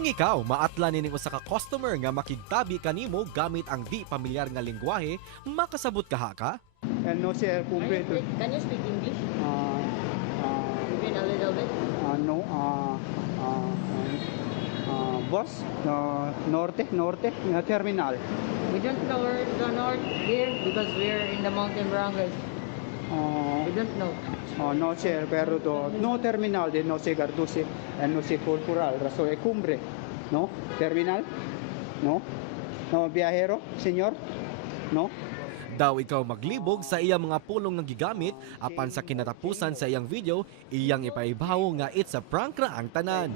Kung ikaw maatlan ning usa ka customer nga makigtabi kanimo gamit ang di pamilyar nga lengguwahe, makasabot kaha ka? No sé cumple. Can you speak English? Uh, Even a little bit? no. Boss, norte, terminal. We don't know where the north here because we're in the mountain barangays. We don't know. No sé, pero no terminal de no sé Garduce, no sé cultural, raso de cumbre, no? Terminal? No? No, viajero, señor? No? Daw ikaw maglibog sa iyang mga pulong nga gigamit apan sa kinatapusan sa iyang video, iyang ipaibaw nga it's a prank ra ang tanan.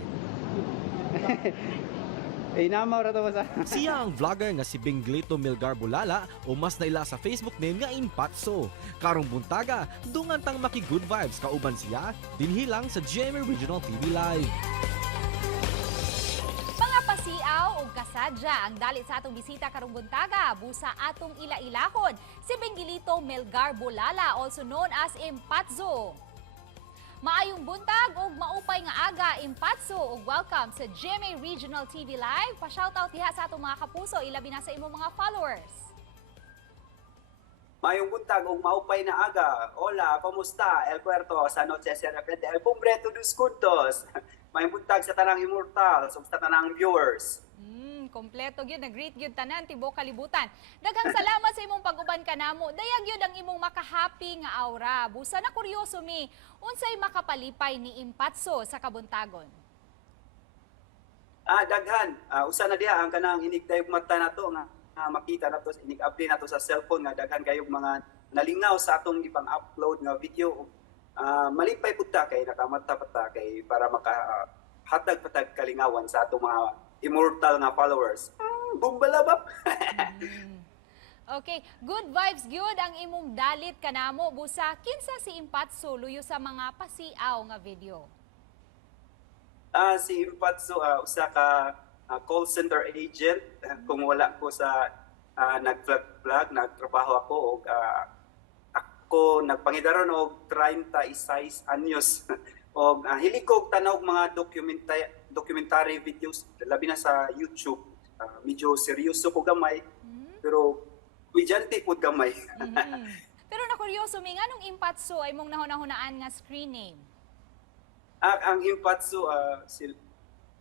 Inamaw ra to sa. Siya ang vlogger nga si Benglito Melgar Bulala o mas naila sa Facebook name nga Impatso. Karong buntaga, dungan tang maki good vibes kauban siya, dinhilang sa GMA Regional TV Live. Mga pasiaw o kasadya ang dalit sa atong bisita karong buntaga, busa atong ila-ilahon si Benglito Melgar Bulala, also known as Impatso. Maayong buntag ug maupay nga aga, Impatso, ug welcome sa GMA Regional TV Live. Pa-shoutout diha sa atong mga kapuso, ilabi na sa imong mga followers. Mayong buntag ug maupay na aga. Hola, kumusta? El Puerto, San Jose, Serapete, El Pumbre, Tudus Kuntos. Mayong buntag sa tanang immortal, sa tanang viewers. Kompleto gyud, nag-greet gyud tanan tibok kalibutan. Daghang salamat sa imong pag-uban kanamo. Dayag gyud ang imong maka-happy nga aura. Busa na kuryoso mi, unsay makapalipay ni Impatso sa kabuntagon? Daghan. Usa na diha ang kanang inigday mata nato nga makita nato, inig-update nato sa cellphone nga daghan kayong mga nalingaw sa atong ipang-upload nga video. Malipay pud ta kay nakamata pa ta kay para makahatag patag kalingawan sa atong mga immortal nga followers. Bumbalabap. Okay, good vibes gyud ang imong dalit kanamo. Busa kinsa si Impatso luyo sa mga pasiaw nga video? Si Impatso, usa ka call center agent. Kung wala ko sa nag-vlog, nagtrabaho ako og ako nagpangidaron og 36 anyos. Og hilig ko tanaw mga documentary videos, labi na sa YouTube. Medyo seryoso ko gamay, pero kudyante po gamay. Pero nakuryoso mi, nganong Impatso ay mong nahunahunaan nga screen name? Ang Impatso,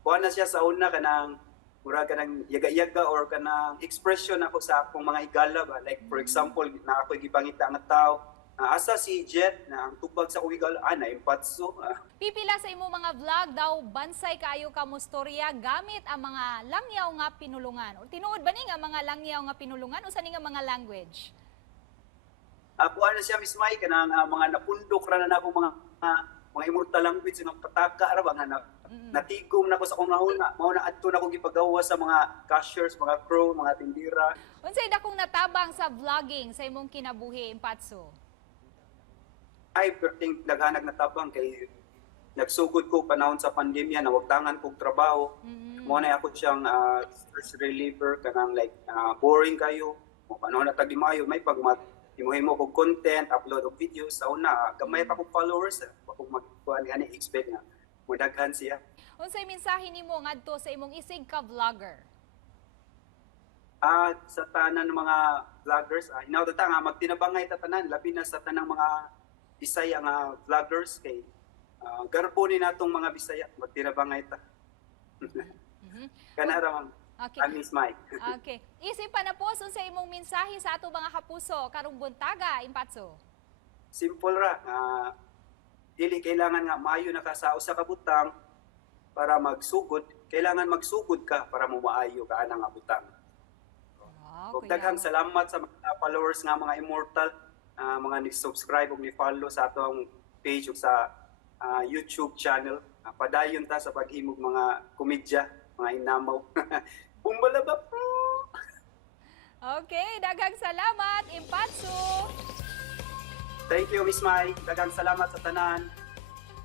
buwan na siya sa una kanang mura kanang yaga-yaga or kanang expression ako sa akong mga higala ba. Like for example, na ako gipangita nga tao, asa si Jet na ang tubag sa akong higala, na Impatso. Pipila sa imong mga vlog daw bansay kaayo ka mo storya gamit ang mga langyaw nga pinulungan. O tinuod ba ni nga mga langyaw nga pinulungan o sa ni nga mga language? Ako na siya mismay kanang mga napundok ra na akong mga immortal language nga pataka ra ba nga natigom na ko sa akong nauna. Mao na adto na akong gipagawa sa mga cashiers, mga crew, mga tindira. Unsay dakong natabang sa vlogging sa imong kinabuhi, Impatso? Ay, perting naghanag na tabang kay nagsugod ko panahon sa pandemya, nawagtangan kong trabaho. Muna ako siyang stress reliever, kanang like boring kayo. O panahon na tagdimayo, may imuhin mo kong content, upload of videos. Sa una, gamay pa kong followers. Kung magkuhan nga expect nga, mudaghan siya. Unsay mensahe nimo ngadto sa imong isig ka vlogger? Sa tanan ng mga vloggers, inaudata nga, magtinabangay tatanan, labi na sa tanang mga Bisaya nga vloggers kay garbo ni natong mga Bisaya magtirabangay ta. Kana ra man. Okay. Miss Mike. Okay. Isipan na po sa imong mensahe sa ato mga kapuso karong buntaga, Impatso. Simple ra. Dili kailangan nga maayo na ka sa usa ka butang para magsugod. Kailangan magsugod ka para mo maayo ka anang butang. Ug daghang salamat sa mga followers nga mga immortal, mga ni-subscribe ug ni-follow sa atong page ug sa YouTube channel. Padayon ta sa paghimog mga komedya, mga inamaw. Bumbalabap. Okay, daghang salamat, Impatso. Thank you, Miss Mai. Daghang salamat sa tanan.